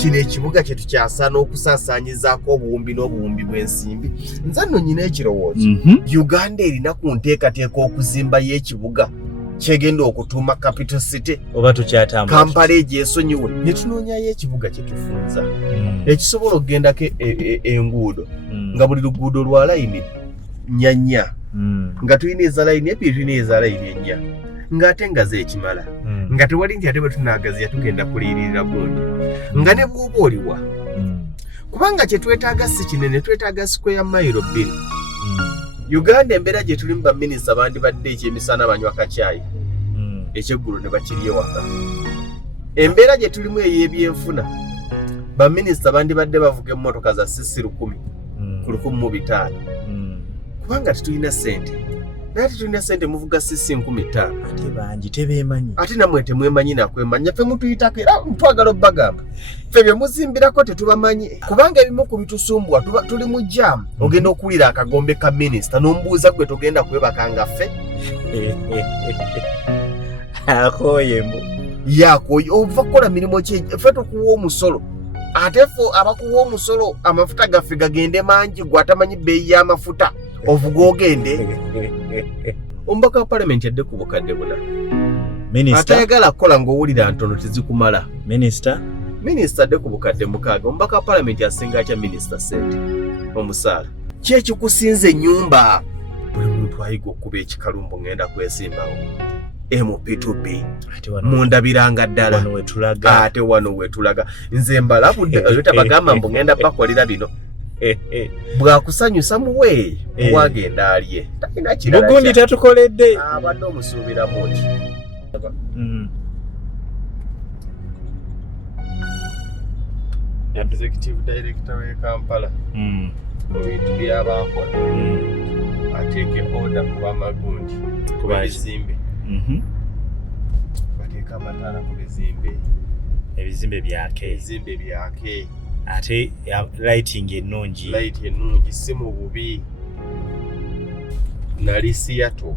kino ekibuga kye tukyasaana okusaasaanyizaako obuwumbi n'obuwumbi bw'ensimbi. Nze nno nyina ekirowoozo Uganda erina ku nteekateeka okuzimbayo ekibuga kyegenda okutuuma capital city oba tukyatambula Kampala egyesonyiwe ne tunoonyayo ekibuga kye tufunza ekisobola okugendako enguudo nga buli luguudo lwa layini nnya nga tulina eza layini ebbiri tulina eza layini ennya ng'ate nga zeekimala nga tewali nti ate bwe tunaagaziya tugenda kuliyiririra gundi nga ne bw'oba oliwa kubanga kye twetaaga si kinene twetaaga sikweya mayiro 2 Uganda embeera gye tulimu baminisita bandibadde ekyemisana banywa kacyayi ekyeggulo ne bakirya ewaka. Embeera gye tulimu ey'ebyenfuna baminisita bandibadde bavuga emmotoka za sisi 1000 ku 1500 kubanga tetulina ssente. Naye tetulina ssente muvuga sisi 5000 ate bangi tebeemanyi ate nammwe temwemanyi nakwemanya ffe mutuyitako era twagala obbagamba ffe bye muzimbirako tetubamanyi kubanga ebimu ku bitusumbuwa tuli mu jaamu ogenda okuwulira akagombe ka minisita n'omubuuza gwe togenda kwebaka nga ffe akooyemu yakooye ova kukola mirimu ki ffe tukuwa omusolo ate ffe abakuwa omusolo amafuta gaffe gagende mangi gwe atamanyi bbeeyi y'amafuta ovuga ogende omubaka wa palamenti yadde ku bukadde buna atayagala kukola ng'owulira ntono tezikumala minisita adde ku bukadde 6 omubaka wa palamenti asinga atya minisita ssente omusaala ki ekikusinza ennyumba buli muntu ayiga okuba ekikalumbu ngenda kwesimbawo MP2B mundabiranga ddala ate wano wetulaga nze mbalabudde oyo tabagamba mbu ngenda bakolera bino bwakusanyusa muwe wagenda alye talina kirala bugundi tatukoledde abadde omusuubiramu ki Executive Director we Kampala mu bintu by'abakola ateeke order ku bamagundi ku bizimbe bateeka amataala ku bizimbe ebizimbe byake ate lighting ennungi si mu bubi nali siyato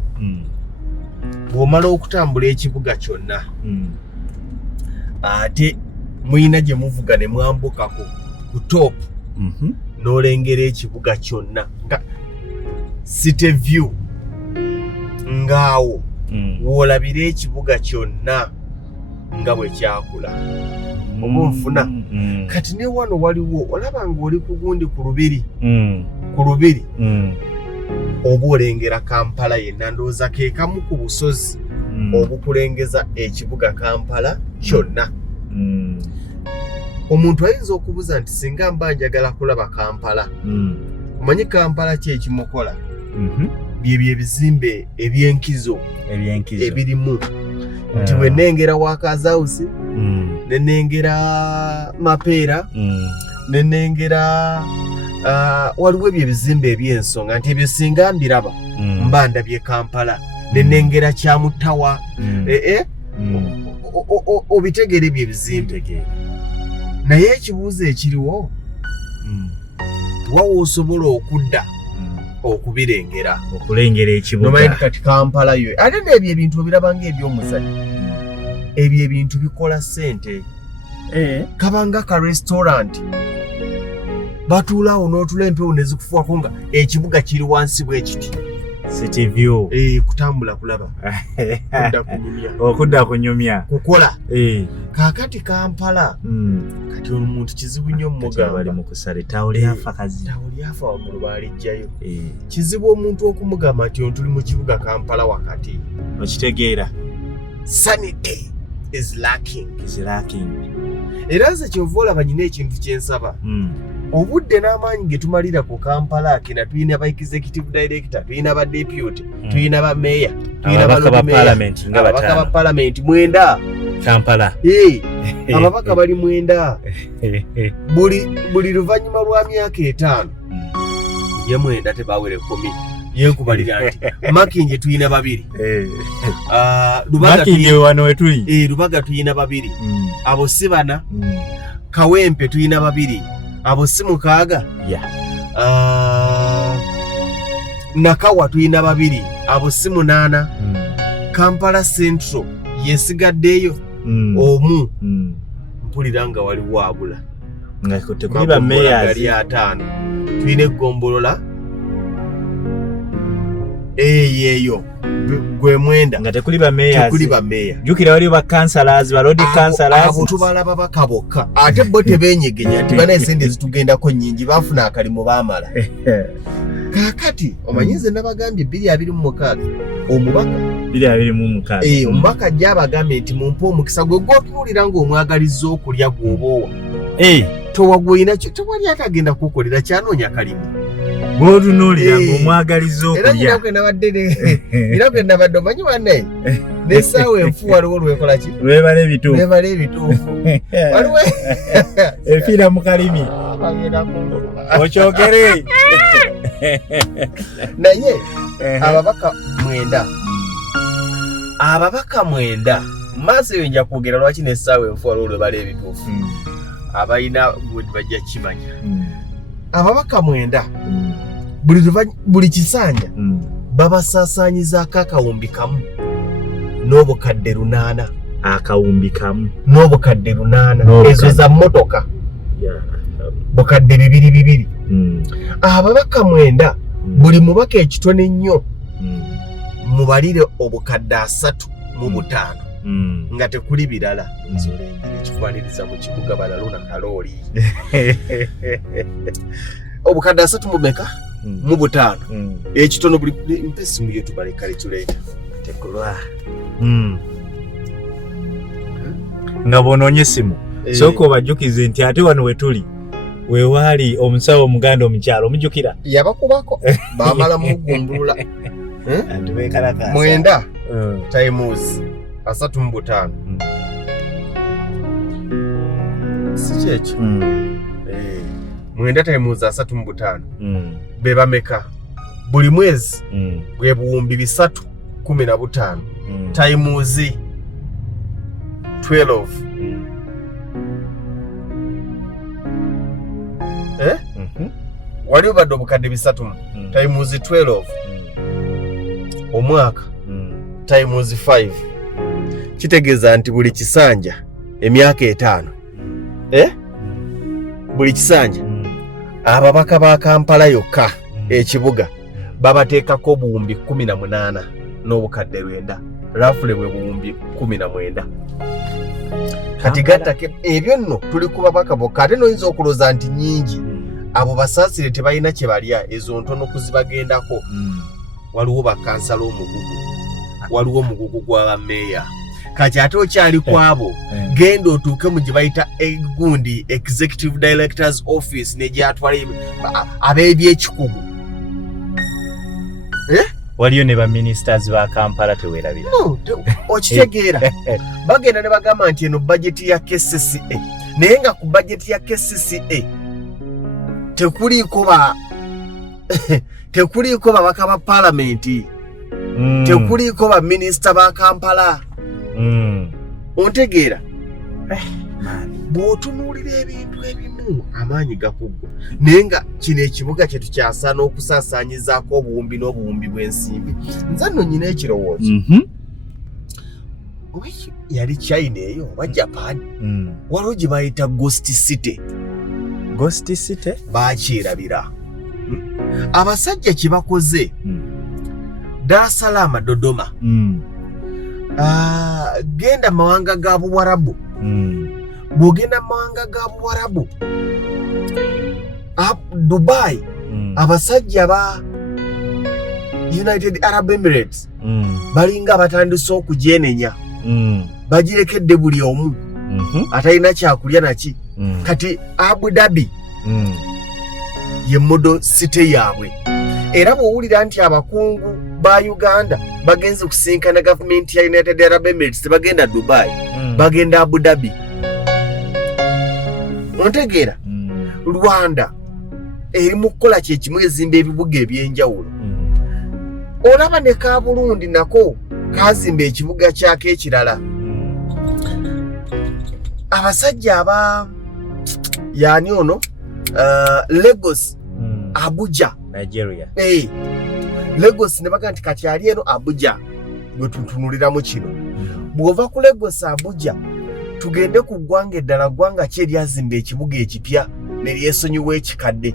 bw'omala okutambula ekibuga kyonna ate muyina gye muvuga ne mwambukako ku top n'olengera ekibuga kyonna nga city view ngaawo w'olabira ekibuga kyonna nga bwe kyakula oba nfuna kati ne wano waliwo olaba ng'oli ku gundi ku lubiri oba olengera Kampala yenna ndowooza ke kamu ku busozi obukulengeza ekibuga Kampala kyonna. Omuntu ayinza okubuuza nti singa mba njagala kulaba Kampala omanyi Kampala ki ekimukola byebyo ebizimbe ebyenkizo ebirimu nti bwe nnengera Workers House ne nnengera Mapeera ne nnengera waliwo ebyo ebizimbe eby'ensonga nti ebyo singa mbiraba mba ndabye Kampala ne nnengera Kyamutawa obitegere ebyo ebizimbe naye ekibuuzo ekiriwo wawo osobola okudda okubirengera okulengera ekibuga nomanyi kati Kampala yo ate n'ebyo ebintu obiraba ng'ebyomuzannyo ebyo ebintu bikola ssente kabanga ka restaurant batuulaawo n'otula empewo ne zikufuwako nga ekibuga kiri wansi bw'ekiti city view kutambula kulaba okudda kunyumya kukola kaakati Kampala kati omuntu kizibu nnyo mmugamba bali mu kusale tawulyafa waggulu baalijjayo kizibu omuntu okumugamba nti tuli mu kibuga Kampala wakati okitegeera sanity is lacking era nze kyova olaba nyina ekintu kyensaba obudde n'amaanyi ge tumalira ku Kampala kina tulina ba executive director tulina ba deputy tulina ba mayor tulina ababaka ba parliament 9 Kampala ababaka bali 9 buli luvannyuma lwa myaka 5 ye 9 tebawere 10 yenkubalira nti Makinje tulina 2 Lubaga tulina 2 abo si 4 Kawempe tulina 2 abo si 6 Nakawa tulina 2 abo si 8 Kampala Central yesigaddeyo omu mpulira nga waliwo abula nga tekuli ba mayors gali 5 tulina eggombolola eyeyo gwe mwenda nga tekuli ba mayors tekuli ba mayor jukira wali ba councillors ba road councillors abo tubalaba bakaboka ate bo tebenyegenya ati bana esende zitugendako nnyingi bafuna akalimu baamala kakati omanyize nabagambye 226 omubaka 226 omubaka ajja abagambye nti mumpe omukisa gwe gwotuwulira ng'omwagaliza okulya gw'oboowa towagwina kyo tewali atagenda kukolera kyanoonya kalimu bw'otunuulira ng'omwagaliza okulya era gwe nabadde omanyi wannaye n'essaawa enfu waliwo lwekola ki lwebala ebituufu waliwo efiira mu kalimi okyogere naye ababaka 9 maaso eyo nja kwogera lwaki n'essaawa enfu waliwo lwebala ebituufu abalina gwe bajja kimanya ababaka 9 buli kisanja babasaasaanyizaako akawumbi kamu n'obukadde 8 akawumbi kamu n'obukadde 8 ezo za mmotoka bukadde 2 ababaka 9 buli mubaka ekitone nnyo mubalire obukadde 35 nga tekuli birala nzolengere ekikwaniriza mu kibuga balaluna kalooli obukadde 3 mubeka mu 5 ekitono buli mpesi mu yetu bale calculator tekulwa nga bonoonye essimu sooka obajukize nti ate wano wetuli wewaali omusawo omuganda omukyalo omujjukira yabakubako baamala mugumbulula 9 times 35 si kyekyo 9 times 35 be bameka buli mwezi bwe buwumbi 315 times 12 wali obadde obukadde 3 times 12 omwaka times 5 kitegeeza nti buli kisanja emyaka 5 buli kisanja ababaka ba Kampala yokka ekibuga babateekako obuwumbi 18 n'obukadde 9 rafule bwe buwumbi 19 kati gattake ebyo nno tuli ku babaka bokka ate noyinza okuloza nti nyingi abo basaasire tebalina kye balya ezo ntono kuzibagendako waliwo bakansala omugugu waliwo omugugu gw'abameeya kati ate okyali kwabo genda otuuke mu gye bayita egundi executive directors office negyatwala ab'ebyekikugu waliyo ne baministers ba Kampala teweerabira okitegeera bagenda ne bagamba nti eno bajeti ya KCCA naye nga ku bajeti ya KCCA tekuliiko babaka ba palamenti tekuliiko baminisita ba Kampala ontegeera bw'otunuulira ebintu ebimu amaanyi gakuggwa naye nga kino ekibuga kye tukyasaana okusaasaanyizaako obuwumbi n'obuwumbi bw'ensimbi nze nno nyina ekirowoozo yali China eyo oba Japan waliwo gye bayita Ghost City bakyerabira abasajja kye bakoze Dar es Salaam Dodoma genda mawanga ga Buwarabu bw'ogenda mawanga ga Buwarabu Dubai abasajja ba United Arab Emirates balinga batandise okugyenenya bagirekedde buli omu atalina kyakulya naki kati Abu Dhabi ye modo city yaabwe era bw'owulira nti abakungu ba Uganda bagenze kusinkana gavumenti ya United Arab Emirates tebagenda Dubai bagenda Abu Dhabi ontegeera Rwanda eri mu kukola kyekimu ezimba ebibuga ebyenjawulo olaba ne ka Burundi nako kazimba ekibuga kyako ekirala abasajja aba yani ono Lagos Abuja Nigeria Lagos ne baga nti kati ali eno Abuja gwe tutunuliramu kino bw'ova ku Lagos Abuja tugende ku ggwanga eddala ggwanga ki eryazimba ekibuga ekipya ne lyesonyiwa ekikadde.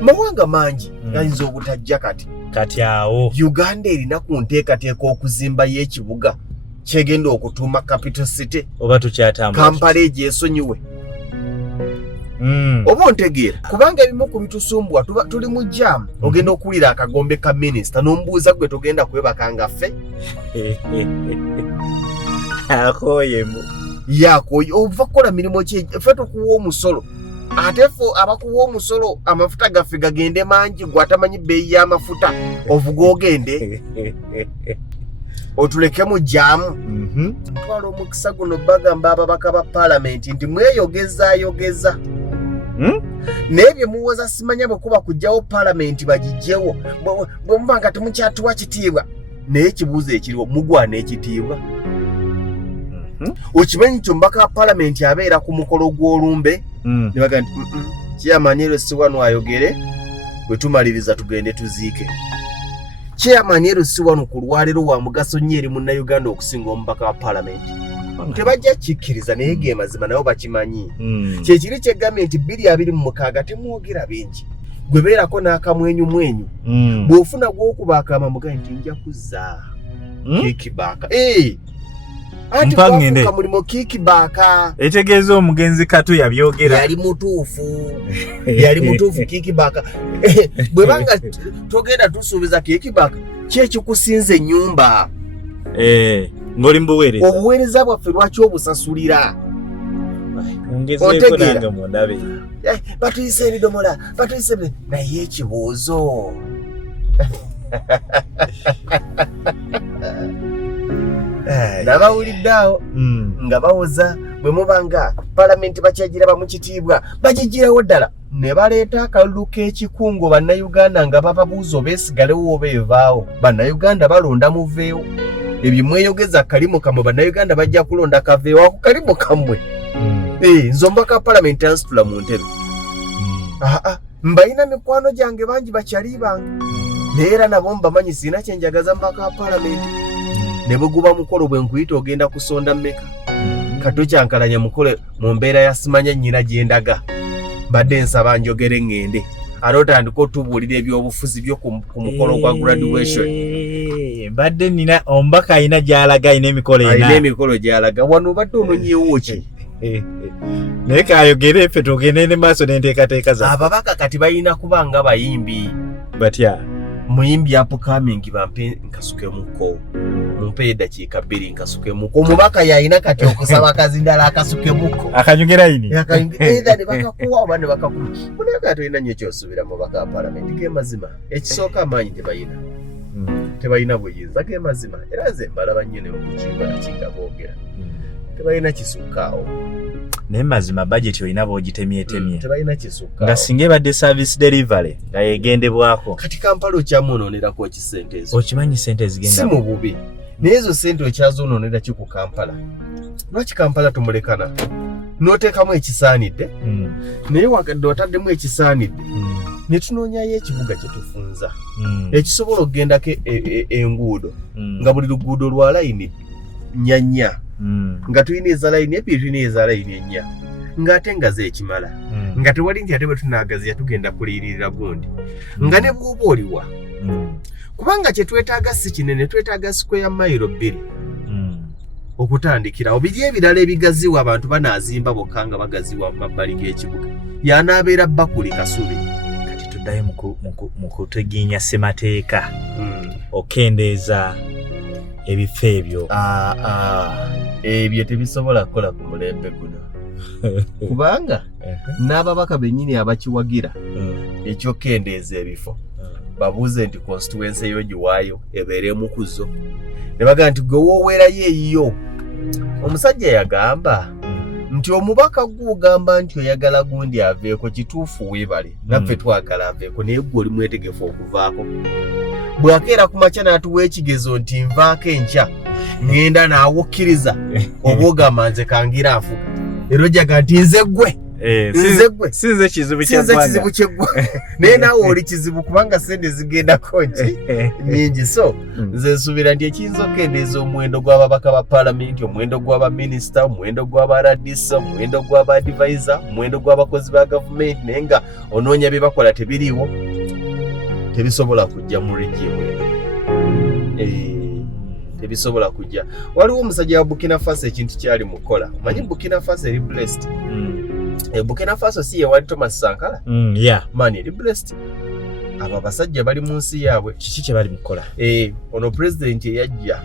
Mawanga mangi gayinza obutajja kati awo Uganda erina ku nteekateeka okuzimba y'ekibuga kyegenda okutuuma capital city oba tukyatambula Kampala egyesonyiwe. Oba ontegeera kubanga ebimu ku bitusumbwa tuli mu jam ogenda okuwulira akagombe ka minisita n'omubuuza gwe tugenda kwebaka nga ffe akoyemu yakoye ova kukola mirimu ki ffe tukuwa omusolo ate ffe abakuwa omusolo amafuta gaffe gagende mangi gwe atamanyi bbeeyi y'amafuta ovuga ogende otuleke mu jaamu. Ntwala omukisa guno bagamba ababaka ba paalamenti nti mweyogezayogeza naye bye muwoza simanya bwe kuba kujjawo paalamenti bagijjewo bwe muba nga temukyatuwa kitiibwa naye ekibuuzo ekiriwo mugwana ekitiibwa. Okimanyi nti omubaka wa paalamenti abeera ku mukolo gw'olumbe ne baga nti chairman LC wano ayogere bwe tumaliriza tugende tuziike. Chairman LC wano ku lwaleero wa mugaso nnyo eri munnayuganda okusinga omubaka wa paalamenti. Tebajja kikkiriza naye ge mazima nabo bakimanyi. Kyekiri kyegambye nti 2026 temwogera bingi gwe beerako n'akamwenyumwenyu bw'ofuna gw'okuba akamamuga nti nja kuzza kikibaaka anti kwafuka mulimo kikibaaka etegeeza omugenzi Katu yabyogera yali mutuufu kikibaaka bwe banga togenda tusuubiza kikibaaka kyekikusinze ennyumba ng'oli mu buweereza obuweereza bwaffe lwaki obusasulira ongezeeko nange mundabe batuyise ebidomola batuyise naye ekibuuzo nabawuliddeawo nga bawoza bwe mubanga paalamenti bakyagiraba mu kitiibwa bagigirawo ddala ne baleeta akalulu k'ekikungo bannayuganda nga bababuuza obeesigalewo oba evaawo bannayuganda balonda muveewo ebyo mweyogeza kalimu kamwe bannayuganda bajja kulonda kaveewo ako kalimu kamwe nze omubaka wa paalamenti ansitula mu ntebe mbalina mikwano gyange bangi bakyali bange naye era nabo mbamanyi sirina kyenjagaza mubaka wa paalamenti ne bwe guba mukolo bwe nkuyita ogenda kusonda mmeka Katu kyankalanya mukole mu mbeera ya simanya nnyina gye ndaga badde nsaba njogere ngende ate otandika otubuulira ebyobufuzi byo ku mukolo gwa graduation badde nina omubaka alina gy'alaga alina emikolo gy'alaga wano obadde ononyewo ki naye kayogere ffe tugende ne maaso n'enteekateeka zaffe. Ababaka kati balina kuba nga bayimbi batya muyimbi upcoming bampe nkasukemuko mumpe eddakiika 2 nkasukemuko omubaka yalina kati okusaba akazindala akasukemuko akanyogera yini either ne bakakuwa oba ne bakakuwa munaka tolina nnyo kyosubira mu baka wa paalamenti ge mazima ekisooka amaanyi tebalina buyinza ge mazima era nze mbalaba nnyo ne okukiiba nakinga boogera tebalina kisukkaawo naye mazima budget olina bw'ogitemyetemye tebalina kisukkaawo nga singa ebadde service delivery nga yegendebwako kati Kampala okyamunonerako ekisente ezo okimanyi sente ezigenda si mu bubi naye ezo sente okyazoononera ki ku Kampala lwaki Kampala tumulekana n'oteekamu ekisaanidde naye wakadde otaddemu ekisaanidde ne tunoonyayo ekibuga kye tufunza ekisobola okugendako enguudo nga buli luguudo lwa layini nnya nga tulina eza layini ebiri tulina eza layini ennya ng'ate nga zeekimala nga tewali nti ate bwe tunaagaziya tugenda kuliyiririra gundi nga ne bw'oba oliwa kubanga kye twetaaga si kinene twetaaga sikweya mayiro 2 okutandikirawo biri ebirala ebigaziwa abantu banaazimba bokka nga bagaziwa mu mabbali g'ekibuga yanaabeera bakuli kasubi kati tuddayo mu kuteginya ssemateeka okendeeza ebifo ebyo ebyo tebisobola kukola ku mulembe guno kubanga n'ababaka bennyini abakiwagira ekyokendeeza ebifo babuuze nti constituency eyo giwaayo ebeere mukuzo ne bagaa nti gwe wooweerayo eyiyo omusajja yagamba nti omubaka gw'ogamba nti oyagala gundi aveeko kituufu weebale naffe twagala aveeko naye gwe oli mwetegefu okuvaako bwakeera ku makya n'atuwa ekigezo nti nvaako enkya ngenda naawe okkiriza oba ogamba nze kangira afuga era ojaga nti nze ggwe nze gwe sinze kizibu ky'eggwanga naye naawe oli kizibu kubanga sente zigendako nyingi so nze nsuubira nti ekiyinza okendeeza omuwendo gw'ababaka ba paalamenti, omuwendo gw'abaminisita, omuwendo gw'abaradisa, omuwendo gw'abadivisa, omuwendo gw'abakozi ba gavumenti, naye nga onoonya bye bakola tebiriiwo, tebisobola kujja mu regimu eno. Tebisobola kujja. Waliwo omusajja wa Burkina Faso ekintu kyali mukola. Omanyi Burkina Faso eri blessed. Burkina Faso si ye wali Thomas Sankara? Mani eri blessed. Abo abasajja bali mu nsi yaabwe. Kiki kye bali mukola? Ono president eyajja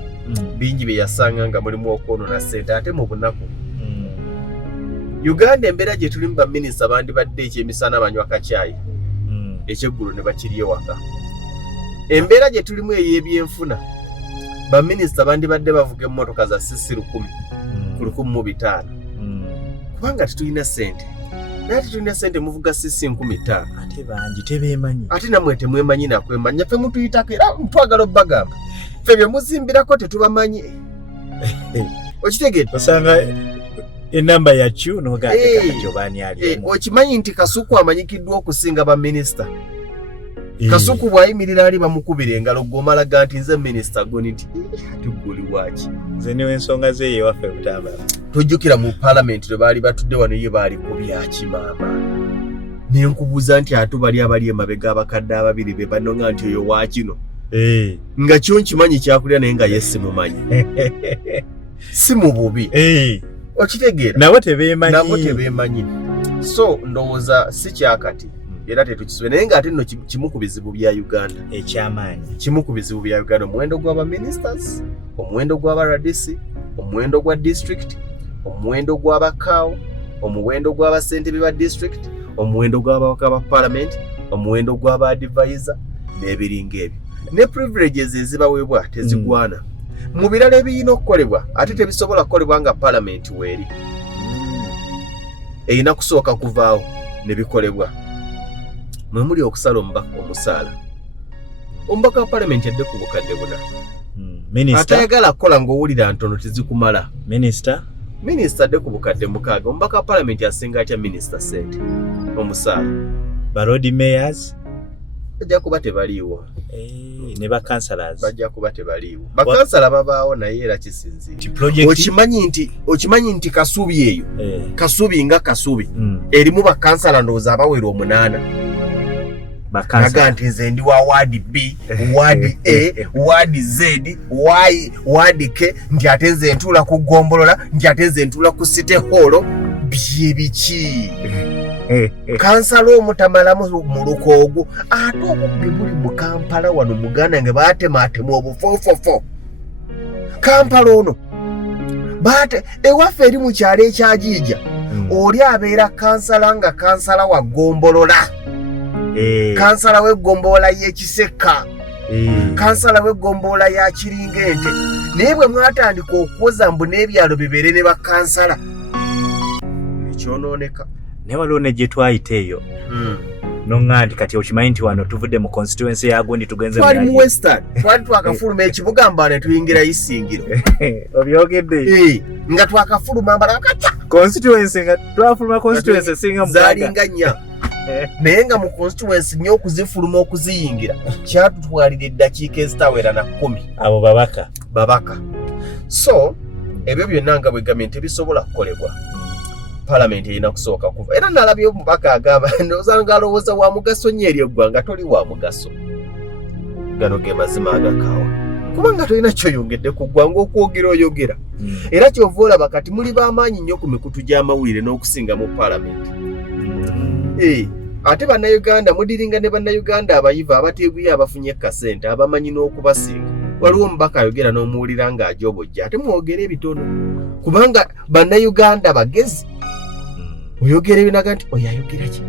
bingi bye yasanga nga mulimu okwonoona ssente ate mu bunaku. Uganda embeera gye tulimu baminisita bandibadde ekyemisana banywa kacaayi. Ekyeggulu ne bakirya ewaka. Embeera gye tulimu ey'ebyenfuna baminisita bandibadde bavuga emmotoka za sisi 1000 ku 1500 kubanga tetulina ssente. Naye tetulina ssente muvuga sisi 5000 ate bangi tebeemanyi, ate nammwe temwemanyi nakwemanya. Ffe mutuyitako era mutwagala obbagamba ffe bye muzimbirako tetubamanyi. Okitegedde osanga enamba yakyu nogatekakati obaani ali okimanyi nti Kasuku amanyikiddwa okusinga baminisita. Kasuku bwayimirira ali bamukubira engalo gomalaga nti nze minisita goni nti tuguli waki nze niwe ensonga ze yewaffe butambala. Tojjukira mu paalamenti lwe baali batudde wano ye baali ku byaki maama ne nkubuuza nti ate bali abali emabega abakadde ababiri be banonga nti oyo wakino nga kyo nkimanyi kyakulya naye nga ye simumanyi si mu bubi okitegeera nabo tebeemanyi so ndowooza si kyakati era tetukisube naye nga ate nno kimu ku bizibu bya Uganda ekyamaanyi, kimu ku bizibu bya Uganda omuwendo gw'abaministers, omuwendo gw'abaradisi, omuwendo gwa district, omuwendo gw'abakaawo, omuwendo gw'abasentebe ba district, omuwendo gw'ababaka ba parliament, omuwendo gw'abadvisor n'ebiringa ebyo ne privileges ezibaweebwa tezigwana mu birala ebiyina okukolebwa ate tebisobola kukolebwa nga parliament weeri eyina kusooka kuvaawo ne bikolebwa. Mwe muli okusala omusaala omubaka wa paalamenti adde ku bukadde buna atayagala kukola ng'owulira ntono tezikumala. minisita adde ku bukadde 6. Omubaka wa paalamenti asinga atya minisita sente omusaala? barodi mayors bajja kuba tebaliiwo ne bakansalazi bajja kuba tebaliiwo. Bakansala babaawo naye era kisinzira. Okimanyi nti Kasubi eyo Kasubi nga Kasubi erimu bakansala ndowooza abawera 8 naga nti nze ndi wa wadi B, wadi A, wadi Z, wadi K, nti ate nze ntuula ku Gombolola, nti ate nze ntuula ku City Hall. Byebiki kansala omutamalamu mu Lukoogo ate obubbi buli mu Kampala wano Muganda nga baatematema obufoofofo. Kampala ono baate ewaffe eri mu kyalo ekyajiija oli abeera kansala nga kansala wa Gombolola, kansala w'Eggombola y'Ekiseka, kansala w'Eggombola ya Kiringente. Naye bwe mwatandika okwoza mbu n'ebyalo bibeere ne bakansala ekyonooneka. Naye waliwo ne gye twayita eyo noŋŋa nti kati okimanyi nti wano tuvudde mu constituency ya Gundi tugenze twali mu Western twali twakafuluma ekibuga mbala ne tuyingira Isingiro obyogedde nga twakafuluma mbala kaca constituency nga twafuluma constituency singa mu zalinga nnya naye nga mu constituency nnyo okuzifuluma okuziyingira kyatutwalira eddakiika ezitawera na 10. abo babaka so ebyo byonna nga bwe gavumenti ebisobola kukolebwa Parliament erina kusooka kuva. Era nalabye omubaka agamba ndowooza alowooza wa mugaso nnyo eri eggwanga toli wa mugaso. Gano ge mazima agakaawa kubanga tolina kyoyongedde ku ggwanga okwogera oyogera era kyova olaba kati muli b'amaanyi nnyo ku mikutu gy'amawulire n'okusinga mu Parliament. Ate bannayuganda mudiringa ne bannayuganda abayivu abateeguye abafunye kasente abamanyi n'okubasinga. Waliwo omubaka ayogera n'omuwulira ng'ajobojja ate mwogere ebitono kubanga bannayuganda bagezi. Oyogera ebinaga nti oyo ayogera ki?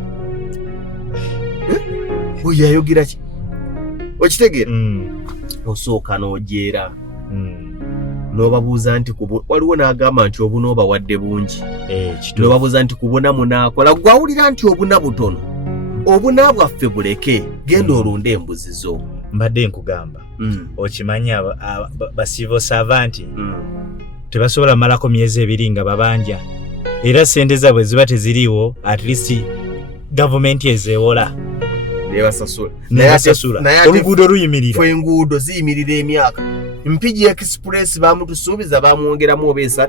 Oyo ayogera ki? Okitegeera? Osooka n'ojeera n'obabuuza nti waliwo n'agamba nti obuna obawadde bungi n'obabuuza nti kubuna munaakola gwawulira nti obuna butono obuna bwaffe buleke genda olunda embuzi zo. Mbadde nkugamba okimanyi ba civil servant tebasobola malako myezi 2 nga babanja era sente zaabwe ziba teziriiwo, at least gavumenti ezeewola nebasasula oluguudo luyimirira. Fwe enguudo ziyimirira emyaka. Mpigi Express bamutusuubiza bamwongeramu oba 3.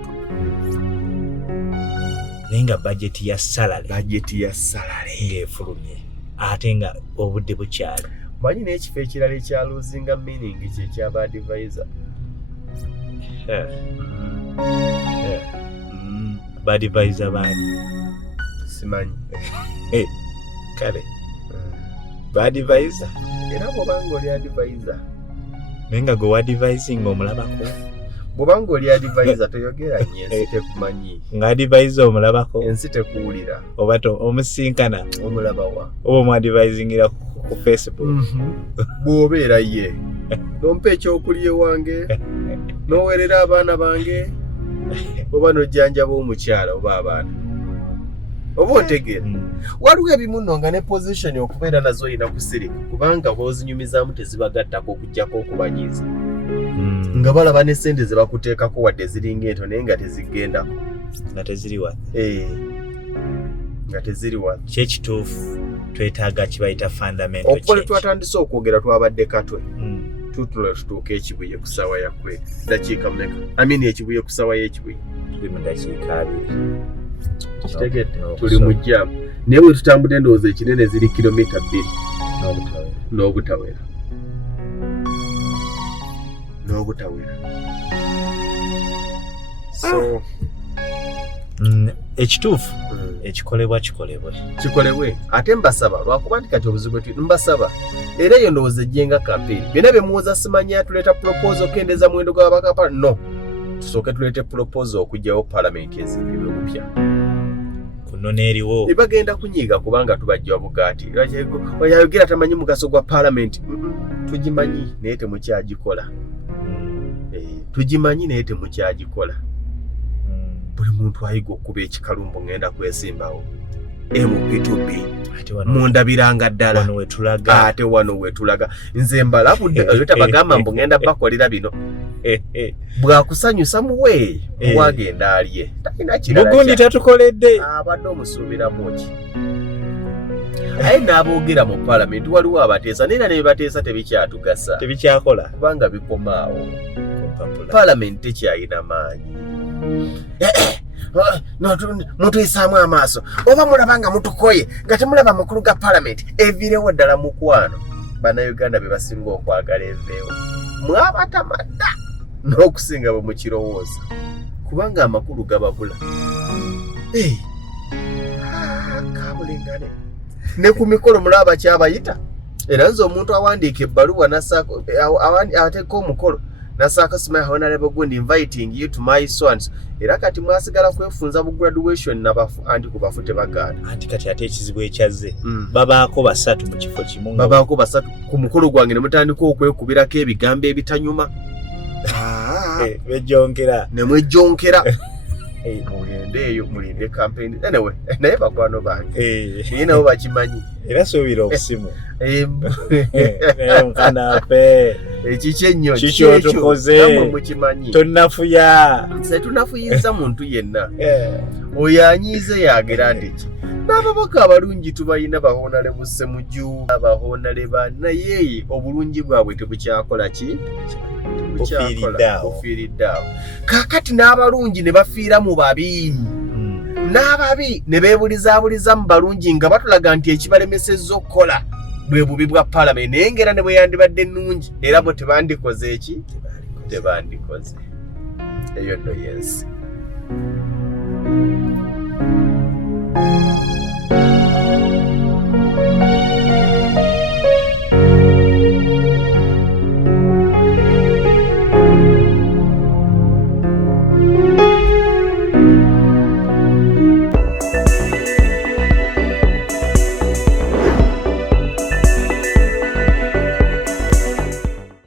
Naye nga bajeti ya salary ng'efulumye ate nga obudde bukyali. Manyi n'ekifo ekirala ekya losing meaning kye kyaba advisor. Badvisor baani simanyi. Kale badvisor era bw'obanga oli advisor naye nga gwe wadvising omulabako. Bw'obanga oli advisor toyogera nnyo, ensi tekumanyi. Nga advisor omulabako, ensi tekuwulira. Oba omusinkana omulabawa oba omwadvisingira ku Facebook. Bw'obeera ye nompa ekyokulya ewange n'oweerera abaana bange oba n'ojjanjaba omukyala oba abaana oba otegeera. Waliwo ebimu nno nga ne position okubeera nazo olina kusirika kubanga bw'ozinyumizaamu tezibagattako okuggyako okubanyiiza nga balaba ne ssente ze bakuteekako wadde ziringa ento naye nga tezigendako nga teziriwa. Nga teziriwa. Kyekituufu twetaaga kibayita fundamental change. Okuba twatandise okwogera twabadde katwe tutule tutuuka ekibuye ku ssaawa ya kwe dakiika mmeka? Ekibuye ku ssaawa y'ekibuye tuli mu dakiika 2. Kitegedde tuli mu jjaamu naye bwe tutambudde endowooza ekinene ziri kilomita 2 n'obutawera. So ekituufu ekikolebwe kikolebwe. Ate mbasaba lwakuba nti kati obuzibu bwetu mbasaba era eyo ndowooza ejjenga campaign byonna bye muwoza simanya tuleeta proposal okendeza muwendo gw'abakapa no tusooke tuleete proposal okugyawo parliament ezimbibwe bupya kuno n'eriwo bagenda kunyiiga kubanga tubajja bugaati ayogera tamanyi mugaso gwa parliament. Tugimanyi naye temukyagikola. Tugimanyi naye temukyagikola. Buli muntu ayiga okuba ekikalumbu ngenda kwesimbawo MP2B mundabiranga ddala ate wano wetulaga nze mbalabudde oyo tabagamba mbu ngenda bakolera bino bwakusanyusa muwe wagenda alye talina kirala bugundi tatukoledde abadde omusuubiramu ki. Aye n'aboogera mu parliament waliwo abateesa naye ne bateesa tebikyakola kubanga bikomaawo. Parliament tekyayina maanyi. Mutuyisaamu amaaso oba mulaba nga mutukoye nga temulaba mukulu ga parliament eviirewo ddala mukwano. Bannayuganda be basinga okwagala eveewo mwabatamada n'okusinga bwe mukirowooza kubanga amakulu gababula. Kabulengane ne ku mikolo mulaba kyabayita era nze omuntu awandiika ebbaluwa ateeka omukolo nasaako simanya honorable gundi inviting you to my sons era kati mwasigala kwefunza bu graduation andi ku bafu tebagaana anti kati ate ekizibu ekyazze babaako 3 mu kifo kimu babaako 3 ku mukolo gwange ne mutandika okwekubirako ebigambo ebitanyuma bejjonkera ne mwejjonkera mulinde eyo mulinde campaign anyway naye bakwano bange naye nabo bakimanyi era suubira obusimu mukanape ekikyenyo kikyo tukoze mukimanyi tonnafuya se tunafuyinza muntu yenna oyo anyiize yagera ndiki n'ababaka abalungi tubayina bahonale busemuju abahonale naye obulungi bwabwe tebukyakola ki bufiiriddeawo kakati n'abalungi ne bafiira mu babi n'ababi ne beebulizaabuliza mu balungi nga batulaga nti ekibalemesezza okukola bwe bubi bwa parliament naye ngera ne bwe yandibadde ennungi era bo tebandikoze eki tebandikoze eyo nno yensi